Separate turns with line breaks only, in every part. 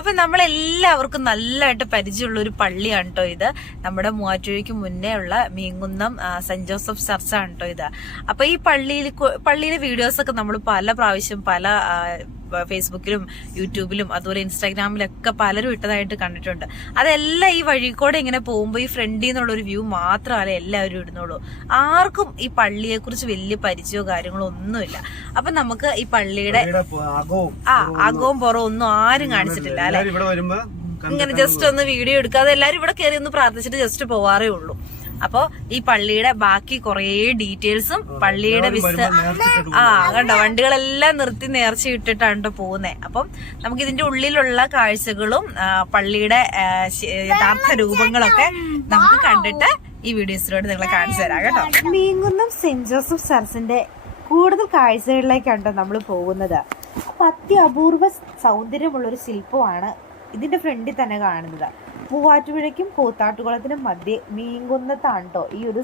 അപ്പൊ നമ്മളെല്ലാവർക്കും നല്ലതായിട്ട് പരിചയമുള്ള ഒരു പള്ളിയാണ് കേട്ടോ ഇത്. നമ്മുടെ മൂവാറ്റുപുഴയ്ക്ക് മുന്നേ ഉള്ള മീങ്കുന്നം സെന്റ് ജോസഫ് ചർച്ച് ആണ് കേട്ടോ ഇത്. അപ്പൊ ഈ പള്ളിയിൽ പള്ളിയിലെ വീഡിയോസ് ഒക്കെ നമ്മൾ പല പ്രാവശ്യം പല ഫേസ്ബുക്കിലും യൂട്യൂബിലും അതുപോലെ ഇൻസ്റ്റാഗ്രാമിലൊക്കെ പലരും ഇട്ടതായിട്ട് കണ്ടിട്ടുണ്ട്. അതെല്ലാം ഈ വഴി കൂടെ ഇങ്ങനെ പോകുമ്പോൾ ഈ ഫ്രണ്ടിൽ നിന്നുള്ള ഒരു വ്യൂ മാത്രമല്ല എല്ലാവരും ഇടുന്നുള്ളൂ. ആർക്കും ഈ പള്ളിയെ കുറിച്ച് വലിയ പരിചയമോ കാര്യങ്ങളോ ഒന്നുമില്ല. അപ്പൊ നമുക്ക് ഈ പള്ളിയുടെ ആ അകവും പുറവും ഒന്നും ആരും കാണിച്ചിട്ടില്ല അല്ലെ? ഇങ്ങനെ ജസ്റ്റ് ഒന്ന് വീഡിയോ എടുക്കാതെ എല്ലാരും ഇവിടെ കയറി ഒന്ന് പ്രാർത്ഥിച്ചിട്ട് ജസ്റ്റ് പോവാറേ ഉള്ളൂ. അപ്പോ ഈ പള്ളിയുടെ ബാക്കി കുറേ ഡീറ്റെയിൽസും പള്ളിയുടെ
വിസ്
വിസ്ത ആ കണ്ടോ വണ്ടികളെല്ലാം നിർത്തി നേർച്ച ഇട്ടിട്ടാണ് പോകുന്നത് അപ്പം നമുക്ക് ഇതിന്റെ ഉള്ളിലുള്ള കാഴ്ചകളും പള്ളിയുടെ യഥാർത്ഥ രൂപങ്ങളൊക്കെ നമുക്ക് കണ്ടിട്ട് ഈ വീഡിയോസിലൂടെ നിങ്ങളെ കാണിച്ചു തരാം കേട്ടോ. മീങ്കുന്നം സെന്റ് ജോസഫ് ചർച്ചിന്റെ കൂടുതൽ കാഴ്ചകളിലേക്കാണ് നമ്മൾ പോകുന്നത്. അപ്പൊ അത്യപൂർവ സൗന്ദര്യമുള്ള ഒരു ശില്പമാണ് ഇതിന്റെ ഫ്രണ്ടിൽ തന്നെ കാണുന്നത്. മൂവാറ്റുപുഴയ്ക്കും കൂത്താട്ടുകുളത്തിനും മധ്യേ കേട്ടോ ഈ ഒരു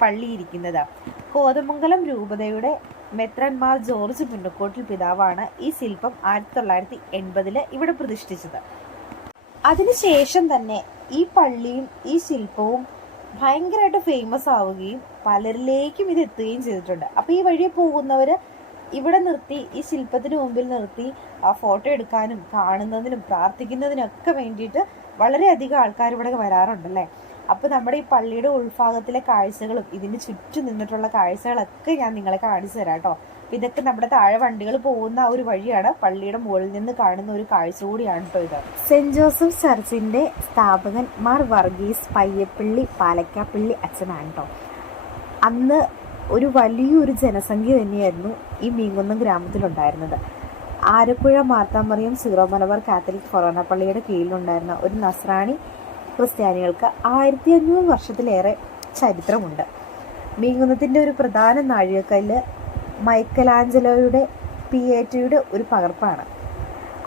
പള്ളി ഇരിക്കുന്നത്. കോതമംഗലം രൂപതയുടെ മെത്രന്മാർ ജോർജ് പുന്നക്കോട്ടിൽ പിതാവാണ് ഈ ശില്പം ആയിരത്തി തൊള്ളായിരത്തി എൺപതിൽ ഇവിടെ പ്രതിഷ്ഠിച്ചത്. അതിനുശേഷം തന്നെ ഈ പള്ളിയും ഈ ശില്പവും ഭയങ്കരമായിട്ട് ഫേമസ് ആവുകയും പലരിലേക്കും ഇത് എത്തുകയും ചെയ്തിട്ടുണ്ട്. അപ്പോൾ ഈ വഴി പോകുന്നവര് ഇവിടെ നിർത്തി ഈ ശില്പത്തിന് മുമ്പിൽ നിർത്തി ആ ഫോട്ടോ എടുക്കാനും കാണുന്നതിനും പ്രാർത്ഥിക്കുന്നതിനൊക്കെ വേണ്ടിയിട്ട് വളരെയധികം ആൾക്കാർ ഇവിടെ വരാറുണ്ടല്ലേ? അപ്പോൾ നമ്മുടെ ഈ പള്ളിയുടെ ഉൾഭാഗത്തിലെ കാഴ്ചകളും ഇതിന് ചുറ്റും നിന്നിട്ടുള്ള കാഴ്ചകളൊക്കെ ഞാൻ നിങ്ങളെ കാണിച്ചു തരാം കേട്ടോ. ഇതൊക്കെ നമ്മുടെ താഴെ വണ്ടികൾ പോകുന്ന ഒരു വഴിയാണ്. പള്ളിയുടെ മുകളിൽ നിന്ന് കാണുന്ന ഒരു കാഴ്ച കൂടിയാണ് കേട്ടോ ഇത്. സെന്റ് ജോസഫ് ചർച്ചിന്റെ സ്ഥാപകൻ മാർ വർഗീസ് പയ്യപ്പള്ളി പാലക്കാപ്പള്ളി അച്ഛനാണ് കേട്ടോ. അന്ന് ഒരു വലിയൊരു ജനസംഖ്യ തന്നെയായിരുന്നു ഈ മീങ്കുന്നം ഗ്രാമത്തിലുണ്ടായിരുന്നത്. ആരപ്പുഴ മാർത്താമറിയം സീറോ മലബാർ കാത്തലിക് ഫൊറോന പള്ളിയുടെ കീഴിലുണ്ടായിരുന്ന ഒരു നസ്രാണി ക്രിസ്ത്യാനികൾക്ക് ആയിരത്തി അഞ്ഞൂറ് വർഷത്തിലേറെ ചരിത്രമുണ്ട്. മീങ്കുന്നത്തിന്റെ ഒരു പ്രധാന നാഴികക്കല്ല് മൈക്കലാഞ്ചലോയുടെ പിയേറ്റയുടെ ഒരു പകർപ്പാണ്.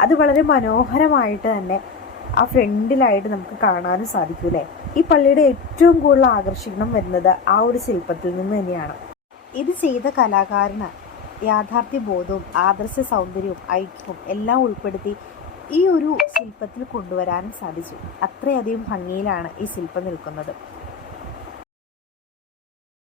അത് വളരെ മനോഹരമായിട്ട് തന്നെ ആ ഫ്രണ്ടിലായിട്ട് നമുക്ക് കാണാനും സാധിക്കൂലേ ഈ പള്ളിയുടെ ഏറ്റവും കൂടുതൽ ആകർഷണം വരുന്നത് ആ ഒരു ശില്പത്തിൽ നിന്ന് തന്നെയാണ്. ഇത് ചെയ്ത കലാകാരന് യാഥാർത്ഥ്യ ബോധവും ആദർശ സൗന്ദര്യവും ഐക്യവും എല്ലാം ഉൾപ്പെടുത്തി ഈ ഒരു ശില്പത്തിൽ കൊണ്ടുവരാനും സാധിച്ചു. അത്രയധികം ഭംഗിയിലാണ് ഈ ശില്പം നിൽക്കുന്നത്.